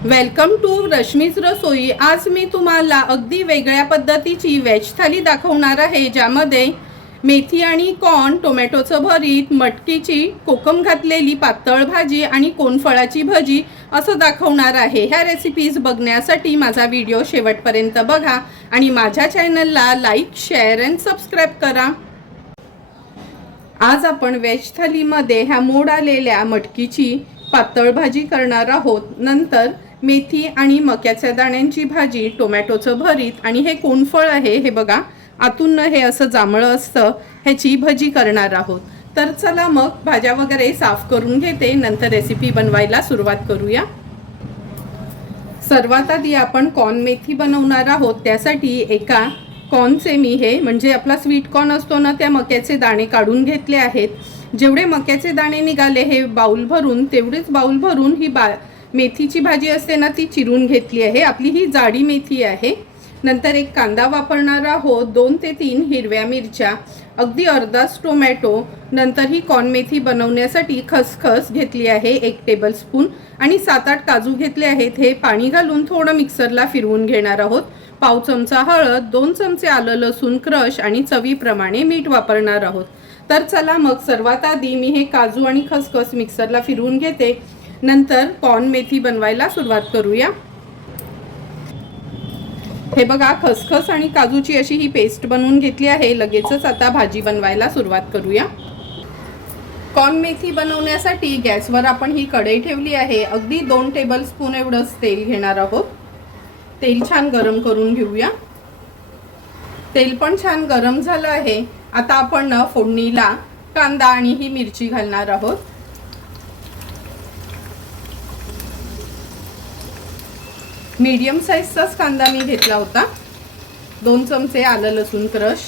Welcome to Rashmi's रसोई। आज मी तुम्हाला अगदी वेगळ्या पद्धतीची व्हेज थाली दाखवणार आहे, ज्यामध्ये मेथी आणि कॉर्न, टोमॅटोचं भरीत, मटकीची कोकम घातलेली पातळ भाजी आणि कोनफळाची भजी असं दाखवणार आहे। ह्या रेसिपीज बघण्यासाठी माझा व्हिडिओ शेवटपर्यंत बघा आणि माझ्या चॅनलला लाईक, शेअर अँड सबस्क्राईब करा। आज आपण व्हेज थालीमध्ये ह्या मोड आलेल्या मटकीची पातळ भाजी करणार आहोत। नंतर मेथी आणि मक्याच्या दाण्यांची भाजी, टोमॅटोचं भरीत आणि हे कोनफळ आहे, हे बघा आतून हे असं जांभळं असतं, ह्याची भजी करणार आहोत। तर चला मग भाज्या वगैरे साफ करून घेते, नंतर रेसिपी बनवायला सुरुवात करूया। सर्वात आधी आपण कॉर्न मेथी बनवणार आहोत। त्यासाठी एका कॉर्नचे मी हे म्हणजे आपला स्वीट कॉर्न असतो ना, त्या मक्याचे दाणे काढून घेतले आहेत। जेवढे मक्याचे दाणे निघाले हे बाउल भरून, तेवढेच बाउल भरून ही मेथीची भाजी असते ना, ती चिरून घेतली आहे। आपली ही जाडी मेथी आहे। नंतर एक कांदा वापरणार आहोत, 2 ते 3 हिरव्या मिरच्या, अगदी अर्धाच टोमॅटो। नंतर ही कॉर्न मेथी बनवण्यासाठी खसखस घेतली आहे 1 टेबलस्पून आणि 7-8 काजू घेतले आहेत। हे पाणी घालून थोडं मिक्सरला फिरवून घेणार आहोत। पाव चमचा हळद, 2 चमचे आलं लसूण क्रश आणि चवीप्रमाणे मीठ वापरणार आहोत। तर चला मग सर्वात आधी मी हे काजू आणि खसखस मिक्सरला फिरवून घेते, नंतर कॉर्न मेथी बनवायला सुरुवात करूया। हे बघा खसखस आणि काजूची अशी ही पेस्ट बनवून घेतली आहे। लगेचच आता भाजी बनवायला सुरुवात करूया। कॉर्न मेथी बनवण्यासाठी गॅसवर आपण ही कढई ठेवली आहे। अगदी 2 टेबलस्पून एवढंच तेल घेणार आहोत। तेल छान गरम करून घेऊया। तेल पण छान गरम झालं आहे। आता आपण फोडणीला कांदा आणि ही मिरची घालणार आहोत। मीडियम साईजचाच कांदा मी घेतला होता। 2 चमचे आलं लसूण क्रश।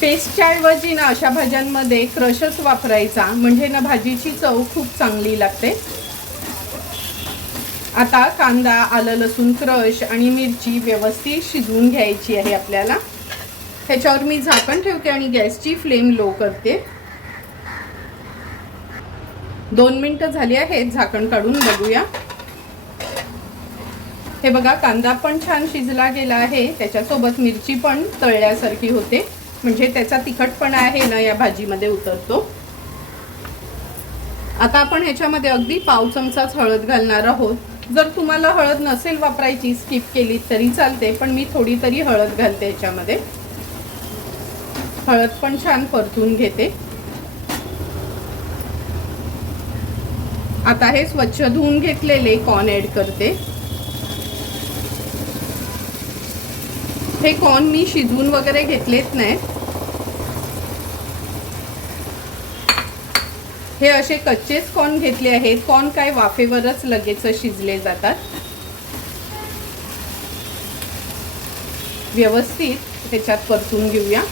पेस्टच्या ऐवजी ना अशा भाज्यांमध्ये क्रशच वापरायचा, म्हणजे ना भाजीची चव खूप चांगली लागते। आता कांदा, आलं लसूण क्रश आणि मिरची व्यवस्थित शिजवून घ्यायची आहे आपल्याला। ह्याच्यावर मी झाकण ठेवते आणि गॅसची फ्लेम लो करते। 2 मिनिटं झाली आहेत, झाकण काढून बघूया। हे बघा कांदा पण छान शिजला गेला आहे, त्याच्यासोबत मिरची पण तळल्यासारखी होते, म्हणजे त्याचा तिखटपणा आहे ना या भाजीमध्ये उतरतो। आता आपण ह्याच्यामध्ये अगदी पाव चमचाच हळद घालणार आहोत। जर तुम्हाला हळद नसेल वापरायची, स्किप केली तरी चालते, पण मी थोडी तरी हळद घालते ह्याच्यामध्ये। हळद पण छान परतून घेते। आता हे स्वच्छ धुवून घेतलेले कॉर्न ऍड करते। हे कॉर्न मी शिजवून वगैरे घेतलेत नाही, हे असे कच्चेच कॉर्न घेतले आहेत। कॉर्न काय वाफेवरच लगेच शिजले जातात। व्यवस्थित ह्याच्यात परतून घेऊया।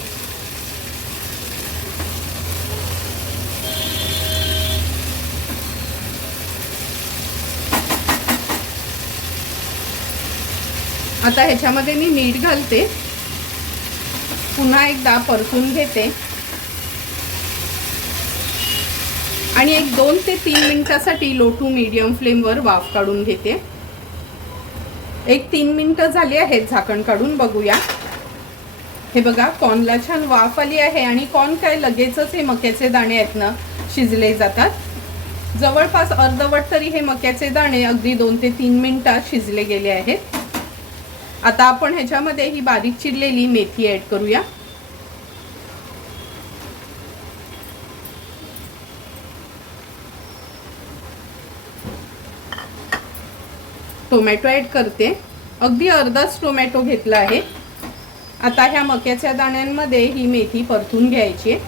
आता ह्याच्यामध्ये मी मीठ घालते, पुन्हा एकदा परतून घेते आणि एक 2 ते 3 मिनिटासाठी लो टू मीडियम फ्लेमवर वाफ काढून घेते। एक 3 मिनिटं झाली आहेत, झाकण काढून बघूया। हे बघा कॉर्नला छान वाफ आली आहे आणि कॉर्न काय लगेचच हे मक्याचे दाणे आहेत ना शिजले जातात। जवळपास अर्धवट तरी हे मक्याचे दाणे अगदी 2 ते 3 मिनिटात शिजले गेले आहेत। आता आपण ह्याच्यामध्ये ही बारीक चिरलेली मेथी ऍड करूया। टोमॅटो ऍड करते, अगदी अर्धाच टोमॅटो घेतला आहे। आता ह्या मक्याच्या दाण्यांमध्ये ही मेथी परतून घ्यायची।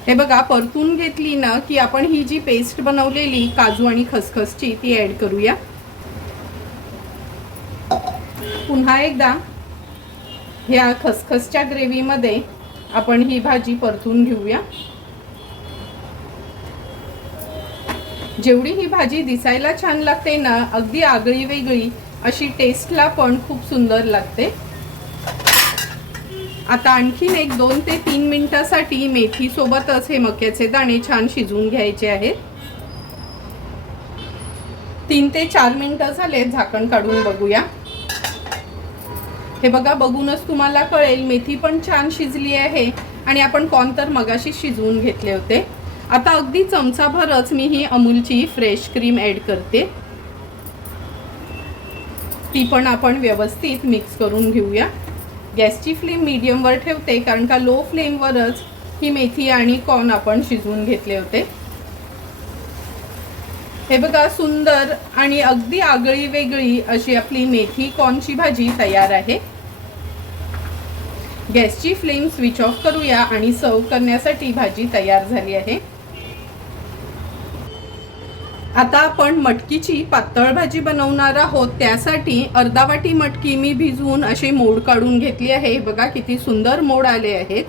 हे बघा परतून घेतली ना की आपण ही जी पेस्ट बनवलेली काजू आणि खसखसची ती ऍड करूया। पुन्हा एकदा ह्या खसखसच्या ग्रेव्हीमध्ये आपण ही भाजी परतून घेऊया। जेवढी ही भाजी दिसायला छान लागते ना, अगदी आगळी वेगळी अशी टेस्टला पण खूप सुंदर लागते. आता आणखीन एक 2 ते 3 मिनिटांसाठी मेथी सोबतच हे मक्याचे दाणे छान शिजवून घ्यायचे आहेत. 3 ते 4 मिनिटं झाले, झाकण काढून बघूया. हे बघा, बघूनच तुम्हाला कळेल मेथी पण छान शिजली आहे आणि आपण कॉर्न तर मगाशी शिजवून घेतले होते. आता अगदी चमचाभरच मी ही अमूलची फ्रेश क्रीम ॲड करते. ती पण आपण व्यवस्थित मिक्स करून घेऊया. गॅसची फ्लेम मीडियमवर ठेवते, कारण का लो फ्लेमवरच ही मेथी आणि कॉर्न आपण शिजवून घेतले होते. हे बघा, सुंदर आणि अगदी आगळी वेगळी अशी आपली मेथी कॉर्नची भाजी तयार आहे. गॅसची फ्लेम स्विच ऑफ करूया आणि सर्व करण्यासाठी भाजी तयार झाली आहे. आता आपण मटकीची पातळ भाजी बनवणार आहोत. त्यासाठी अर्धा वाटी मटकी मी भिजवून असे मोड काढून घेतली आहे. बघा किती सुंदर मोड आले आहेत.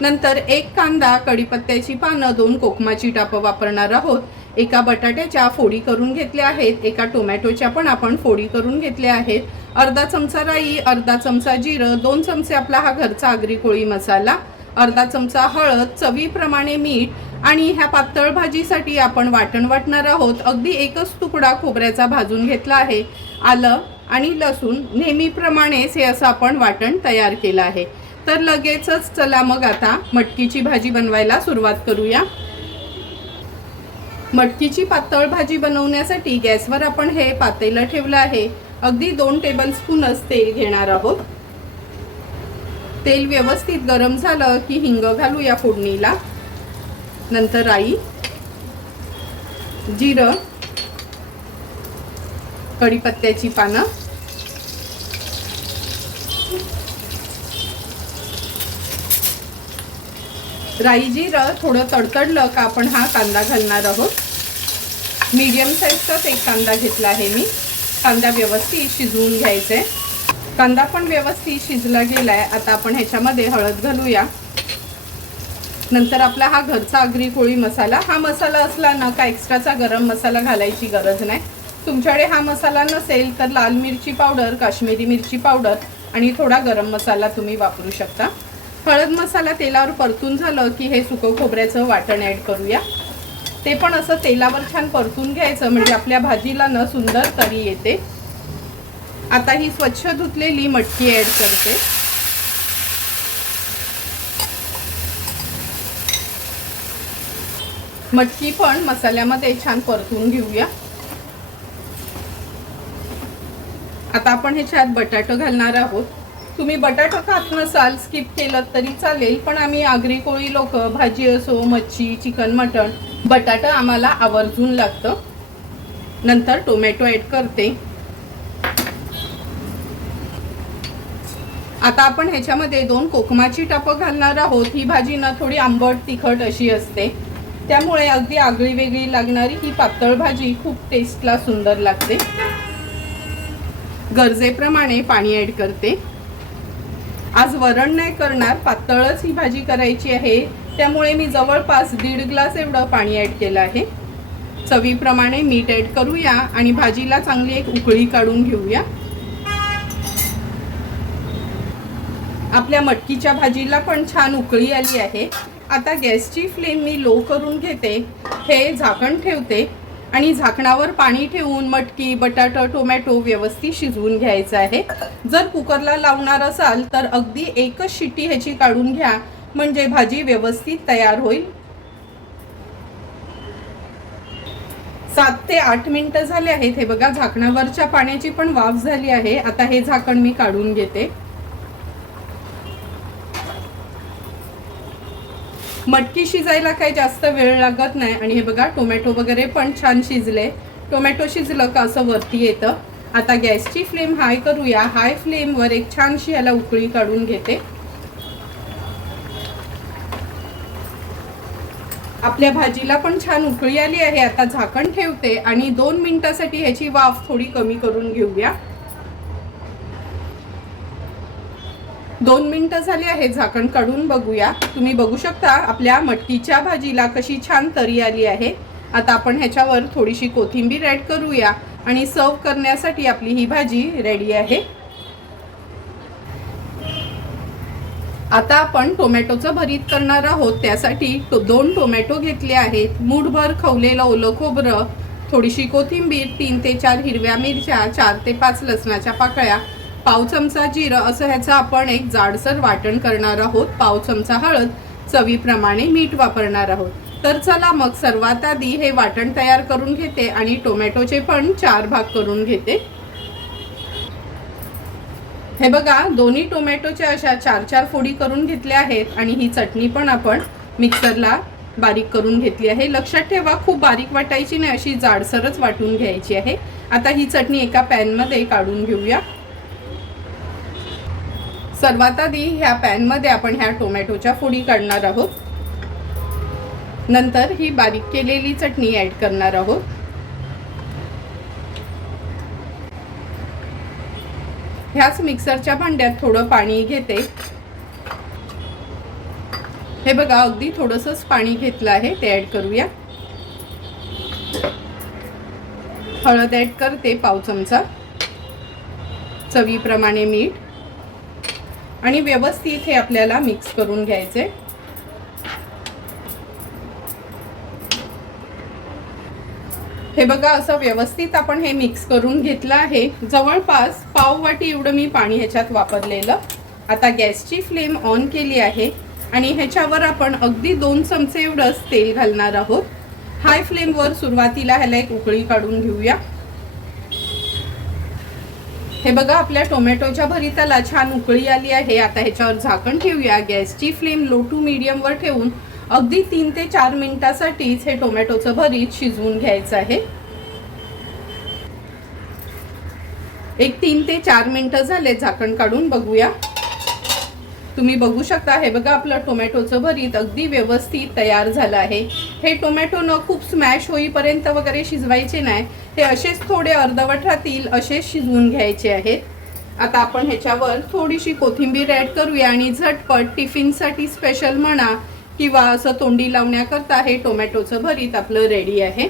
नंतर 1 कांदा, कढीपत्त्याची पानं, 2 कोकमाची टापं वापरणार आहोत. एका बटाट्याच्या फोडी करून घेतल्या आहेत. एका टोमॅटोच्या पण आपण फोडी करून घेतल्या आहेत. अर्धा चमचा राई, अर्धा चमचा जिरं, 2 चमचे आपला हा घरचा आगरी कोळी मसाला, अर्धा चमचा हळद, चवीप्रमाणे मीठ आणि ह्या पातळ भाजीसाठी आपण वाटण वाटणार आहोत. अगदी एकच तुकडा खोबऱ्याचा भाजून घेतला आहे. आलं आणि लसूण नेहमीप्रमाणेच हे असं आपण वाटण तयार केलं आहे. तर लगेचच चला मग आता मटकीची भाजी बनवायला सुरुवात करूया. मटकीची पातळ भाजी बनवण्यासाठी गॅसवर आपण हे पातेलं ठेवलं आहे. अगदी 2 टेबलस्पूनच तेल घेणार आहोत. तेल व्यवस्थित गरम झालं की हिंग घालूया फोडणीला. नंतर राई, जिरं, कढीपत्त्याची पानं, राई जिरं थोडं तडतडलं का आपण हा कांदा घालणार आहोत. मीडियम साईजचाच एक कांदा घेतला आहे मी. कांदा व्यवस्थित शिजवून घ्यायचा. कांदा पण व्यवस्थित शिजला गेलाय. आता आपण ह्याच्यामध्ये हळद घालूया. नंतर आपला हा घरचा आगरी कोळी मसाला. हा मसाला असला ना का एक्स्ट्राचा गरम मसाला घालायची गरज नाही. तुमच्याकडे हा मसाला नसेल तर लाल मिरची पावडर, काश्मीरी मिरची पावडर आणि थोडा गरम मसाला तुम्ही वापरू शकता. हळद मसाला तेलावर परतून झालं की हे सुकं खोबऱ्याचं वाटण ॲड करूया. ते पण असं तेलावर छान परतून घ्यायचं, म्हणजे आपल्या भाजीला न सुंदर तरी येते. आता ही स्वच्छ धुतलेली मटकी ॲड करते. मटकी पण मसाल्यामध्ये छान परतून घेऊया. आता आपण ह्याच्यात बटाटा घालणार आहोत. तुम्ही बटाटा खात नसाल, स्किप केलं तरी चालेल, पण आम्ही आगरी कोळी लोक भाजी असो, मच्छी, चिकन, मटण, बटाटा आम्हाला आवर्जून लागतं. नंतर टोमॅटो ॲड करते. आता आपण ह्याच्यामध्ये 2 कोकमाची टापं घालणार आहोत. ही भाजी ना थोडी आंबट तिखट अशी असते, त्यामुळे अगदी आगळी वेगळी लागणारी ही पातळ भाजी खूप टेस्टला सुंदर लागते. गरजेप्रमाणे पाणी ॲड करते. आज वरण नाही करणार, पातळच ही भाजी करायची आहे, त्यामुळे मी जवळपास 1.5 ग्लास एवढं पाणी ॲड केलं आहे. चवीप्रमाणे मीठ ॲड करूया आणि भाजीला चांगली एक उकळी काढून घेऊया. आपल्या मटकीच्या भाजीला पण छान उकळी आली आहे. आता गॅसची फ्लेम मी लो करून घेते. हे झाकण ठेवते आणि झाकणावर पाणी ठेवून मटकी, बटाटा, टोमॅटो व्यवस्थित शिजवून घ्यायचं आहे. जर कुकरला लावणार असाल तर अगदी एकच शिट्टी ह्याची काढून घ्या, म्हणजे भाजी व्यवस्थित तयार होईल. 7 ते 8 मिनिटं झाले आहेत. हे बघा, झाकणावरच्या पाण्याची पण वाफ झाली आहे. आता हे झाकण मी काढून घेते. मटकी शिजायला काही जास्त वेळ लागत नाही आणि हे बघा टोमॅटो वगैरे पण छान शिजले. टोमॅटो शिजलं का असं वरती येतं. आता गॅसची फ्लेम हाय करूया. हाय फ्लेमवर एक छानशी याला उकळी काढून घेते. आपल्या भाजीला पण छान उकळी आली आहे. आता झाकण ठेवते आणि 2 मिनिटासाठी ह्याची वाफ थोडी कमी करून घेऊया. 2 मिनिटं झाली आहेत. झाकण काढून बघूया. तुम्ही बघू शकता आपल्या मटकीच्या भाजीला कशी छान तरी आली आहे. आता आपण ह्याच्यावर थोडीशी कोथिंबीर ॲड करूया आणि सर्व करण्यासाठी आपली ही भाजी रेडी आहे। आता आपण टोमॅटोचं भरीत करणार आहोत। त्यासाठी 2 टोमॅटो घेतले आहेत, मूठभर खवलेलं ओलं खोबरं, थोडीशी कोथिंबीर, 3 ते 4 हिरव्या मिरच्या, 4 ते 5 लसणाच्या पाकळ्या, पाव चमचा जिरं असं ह्याचं आपण एक जाडसर वाटण करणार आहोत। पाव चमचा हळद, चवीप्रमाणे मीठ वापरणार आहोत। तर चला मग सर्वात आधी हे वाटण तयार करून घेते आणि टोमॅटोचे पण 4 भाग करून घेते। हे बघा, दोन्ही टोमॅटोच्या अशा 4-4 फोडी करून घेतल्या आहेत आणि ही चटणी पण आपण मिक्सरला बारीक करून घेतली आहे। लक्षात ठेवा, खूप बारीक वाटायची नाही, अशी जाडसरच वाटून घ्यायची आहे। आता ही चटणी एका पॅनमध्ये काढून घेऊया। सर्वात आधी ह्या पॅनमध्ये आपण ह्या टोमॅटोच्या फोडी काढणार आहोत, नंतर ही बारीक केलेली चटणी ॲड करणार आहोत। ह्याच मिक्सरच्या भांड्यात थोडं पाणी घेते। हे बघा, अगदी थोडंसंच पाणी घेतलं आहे, ते ॲड करूया। हळद ॲड करते पाव चमचा, चवीप्रमाणे मीठ आणि व्यवस्थित हे आपल्याला मिक्स करून घ्यायचे। हे बघा, असं व्यवस्थित आपण हे मिक्स करून घेतलं आहे। जवळपास पाव वाटी एवढं मी पाणी ह्याच्यात वापरलेलं। आता गॅसची फ्लेम ऑन केली आहे आणि ह्याच्यावर आपण अगदी 2 चमचे एवढंच तेल घालणार आहोत। हाय फ्लेमवर सुरुवातीला ह्याला एक उकळी काढून घेऊया। हे बघा, आपल्या टोमॅटोच्या भरीताला छान उकळी आली आहे। आता ह्याच्यावर झाकण ठेवूया। गॅसची फ्लेम लो टू मीडियमवर ठेवून अगदी 3 ते 4 मिनिटासाठीच हे टोमॅटोचं भरीत शिजवून घ्यायचं आहे। एक 3 ते 4 मिनिटं झाले, झाकण काढून बघूया। तुम्ही बघू शकता, हे बघा, आपलं टोमॅटोचं भरीत अगदी व्यवस्थित तयार झालं आहे। हे टोमॅटो न खूप स्मॅश होईपर्यंत वगैरे शिजवायचे नाही, हे असेच थोडे अर्धवट राहतील असेच शिजवून घ्यायचे आहेत। आता आपण ह्याच्यावर थोडीशी कोथिंबीर ॲड करूया आणि झटपट टिफिनसाठी स्पेशल म्हणा किंवा असं तोंडी लावण्याकरता हे टोमॅटोचं भरीत आपलं रेडी आहे।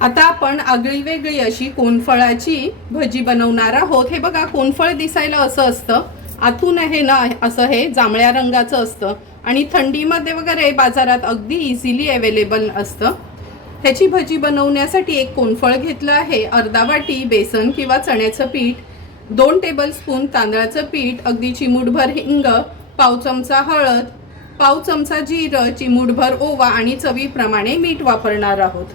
आता आपण आगळी वेगळी अशी कोनफळाची भजी बनवणार आहोत। हे बघा, कोनफळ दिसायला असं असतं, आतून आहे ना असं हे जांभळ्या रंगाचं असतं आणि थंडीमध्ये वगैरे बाजारात अगदी इझिली अवेलेबल असतं। ह्याची भजी बनवण्यासाठी एक कोनफळ घेतलं आहे, अर्धा वाटी बेसन किंवा चण्याचं पीठ, 2 टेबलस्पून तांदळाचं पीठ, अगदी चिमूटभर हिंग, पाव चमचा हळद, पाव चमचा जिरं, चिमूटभर ओवा आणि चवीप्रमाणे मीठ वापरणार आहोत।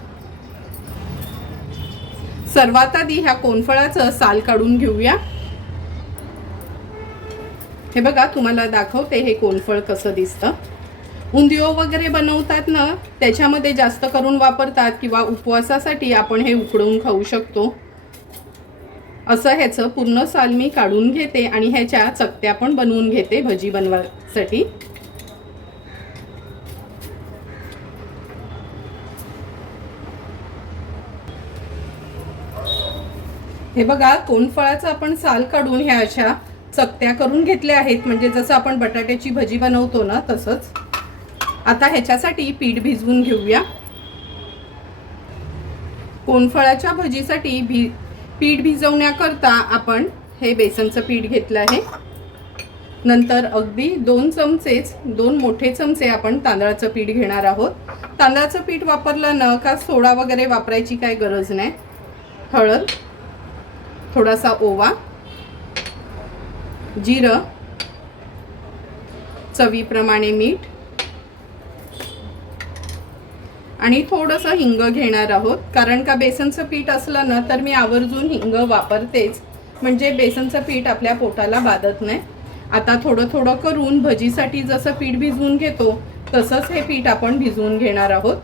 सर्वात आधी ह्या कोनफळाचं साल काढून घेऊया। हे बघा, तुम्हाला दाखवते हे कोनफळ कसं दिसतं। उंदिओ वगैरे बनवतात ना, त्याच्यामध्ये जास्त करून वापरतात किंवा उपवासासाठी आपण हे उकडून खाऊ शकतो। असं ह्याचं पूर्ण साल मी काढून घेते आणि ह्याच्या चकत्या पण बनवून घेते भजी बनवायसाठी। हे बघा, कोनफळाचं आपण साल काढून ह्या अशा चकत्या करून घेतल्या आहेत, म्हणजे जसं आपण बटाट्याची भजी बनवतो ना तसंच। आता ह्याच्यासाठी पीठ भिजवून घेऊया। कोनफळाच्या भजीसाठी पीठ भिजवण्याकरता आपण हे बेसनचं पीठ घेतलं आहे। नंतर अगदी 2 मोठे चमचे आपण तांदळाचं पीठ घेणार आहोत। तांदळाचं पीठ वापरलं ना का सोडा वगैरे वापरायची काय गरज नाही। हळद, थोडासा ओवा, जिरं, चवीप्रमाणे मीठ आणि थोडंसं हिंग घेणार आहोत, कारण का बेसनचं पीठ असलं ना तर मी आवर्जून हिंग वापरतेच, म्हणजे बेसनचं पीठ आपल्या पोटाला बाधत नाही। आता थोडं थोडं करून भजीसाठी जसं पीठ भिजवून घेतो तसंच हे पीठ आपण भिजवून घेणार आहोत।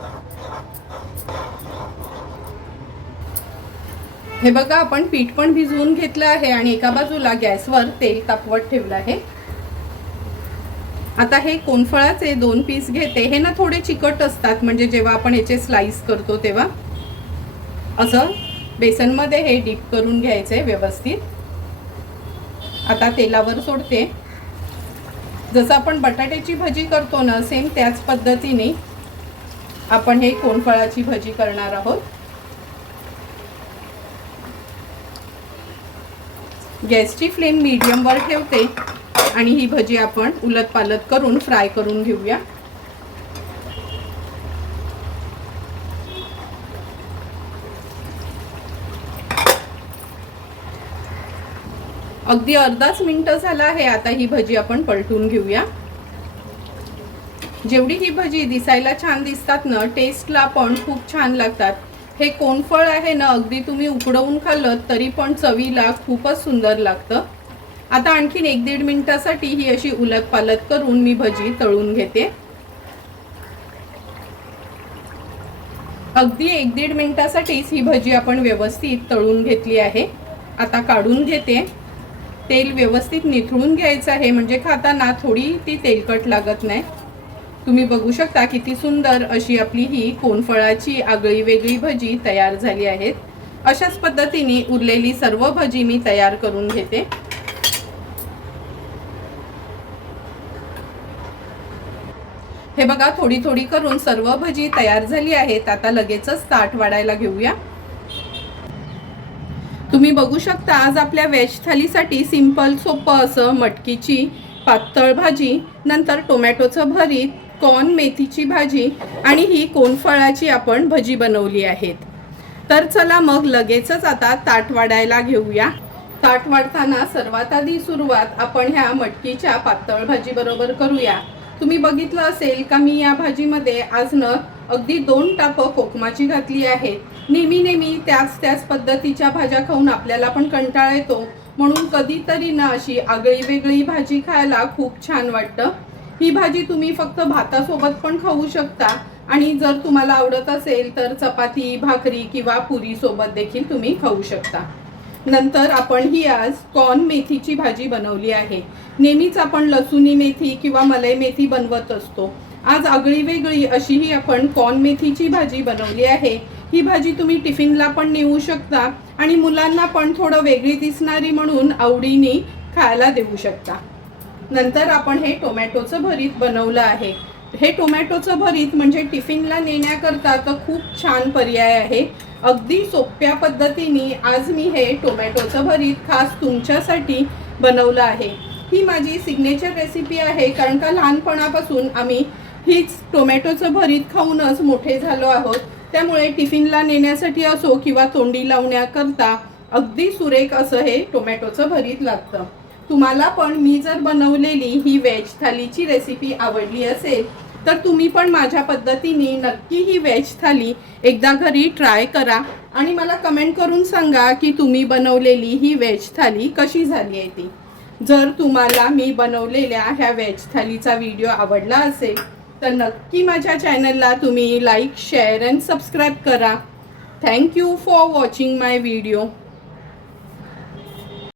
हे बघा, आपण पीठ पण भिजवून घेतलं आहे आणि एका बाजूला गॅसवर तेल तापवत ठेवलं आहे। आता हे कोनफळाचे 2 पीस घेते। हे ना थोडे चिकट असतात, म्हणजे जेव्हा आपण याचे स्लाइस करतो तेव्हा असं बेसनमध्ये हे डीप करून घ्यायचे व्यवस्थित। आता तेलावर सोडते। जसं आपण बटाट्याची भजी करतो ना सेम त्याच पद्धतीने आपण हे कोनफळाची भजी करणार आहोत। गॅसची फ्लेम मीडियमवर ठेवते आणि ही भजी आपण उलटपालट करून फ्राय करून घेऊया। अगदी अर्धाच मिनिट झाला आहे। आता ही भजी आपण पलटून घेऊया। जेवढी ही भजी दिसायला छान दिसतात ना, टेस्टला पण खूप छान लागतात। हे कोनफळ आहे ना, अगदी तुम्ही उकडवून खाल्लं तरी पण चवीला खूपच सुंदर लागतं। आता आणखीन 1-1.5 मिनिटासाठी ही अशी उलटपालट करून मी भजी तळून घेते। अगदी 1-1.5 मिनिटासाठीच ही भजी आपण व्यवस्थित तळून घेतली आहे। आता काढून घेते। तेल व्यवस्थित निथळून घ्यायचं आहे, म्हणजे खाताना थोडी ती तेलकट लागत नाही। तुम्ही बघू शकता किती सुंदर अशी आपली ही कोनफळाची आगळी वेगळी भजी तयार झाली आहे। अशाच पद्धतीने उरलेली सर्व भजी मी तयार करून घेते। हे बघा, थोडी थोडी करून सर्व भजी तयार झाली आहेत। आता लगेचच ताट वाढायला घेऊया। तुम्ही बघू शकता आज आपल्या व्हेज थालीसाठी सिंपल सोपं असं मटकीची पातळ भाजी, नंतर टोमॅटोचं भरीत, कॉर्न मेथीची भाजी आणि ही कोनफळाची आपण भजी बनवली आहेत। तर चला मग लगेचच आता ताट वाढायला घेऊया। ताट वाढताना सर्वात आधी सुरुवात आपण ह्या मटकीच्या पातळ भाजी बरोबर करूया। तुम्ही बघितलं असेल का मी या भाजीमध्ये आज न अगदी 2 टापं कोकमाची घातली आहे। नेहमी त्याच पद्धतीच्या भाज्या खाऊन आपल्याला पण कंटाळा येतो, म्हणून कधीतरी ना अशी आगळी वेगळी भाजी खायला खूप छान वाटतं। ही भाजी तुम्ही फक्त भातासोबत पण खाऊ शकता आणि जर तुम्हाला आवडत असेल तर चपाती, भाकरी किंवा पुरी सोबत देखील तुम्ही खाऊ शकता। नंतर आपण ही आज कॉर्न मेथीची भाजी बनवली आहे। नेहमीच आपण लसूणी मेथी किंवा मलाई मेथी बनवत असतो। आज आगळी वेगळी अशी ही आपण कॉर्न मेथीची भाजी बनवली आहे। ही भाजी तुम्ही टिफिनला पण नेऊ शकता आणि मुलांना पण थोडं वेगळी दिसणारी म्हणून आवडीने खायला देऊ शकता। नंतर आपण हे टोमॅटोचं भरीत बनवलं आहे। हे टोमॅटोचं भरीत म्हणजे टिफिनला नेण्याकरता तर खूप छान पर्याय आहे। अगदी सोप्या पद्धतीने आज मी हे टोमॅटोचं भरीत खास तुमच्यासाठी बनवलं आहे। ही माझी सिग्नेचर रेसिपी आहे, कारण का लहानपणापासून आम्ही हीच टोमॅटोचं भरीत खाऊनच मोठे झालो आहोत। त्यामुळे टिफिनला नेण्यासाठी असो किंवा तोंडी लावण्याकरता अगदी सुरेख असं हे टोमॅटोचं भरीत लागतं। तुम्हाला पण मी जर बनवलेली ही व्हेज थालीची रेसिपी आवडली असेल तर तुम्ही पण माझ्या पद्धतीने नक्की ही व्हेज थाली एकदा घरी ट्राय करा आणि मला कमेंट करून सांगा की तुम्ही बनवलेली ही व्हेज थाली कशी झाली आहे ती। जर तुम्हाला मी बनवलेल्या ह्या व्हेज थालीचा व्हिडिओ आवडला असेल तर नक्की माझ्या चॅनलला तुम्ही लाईक, शेअर अँड सबस्क्राईब करा। Thank you for watching my video.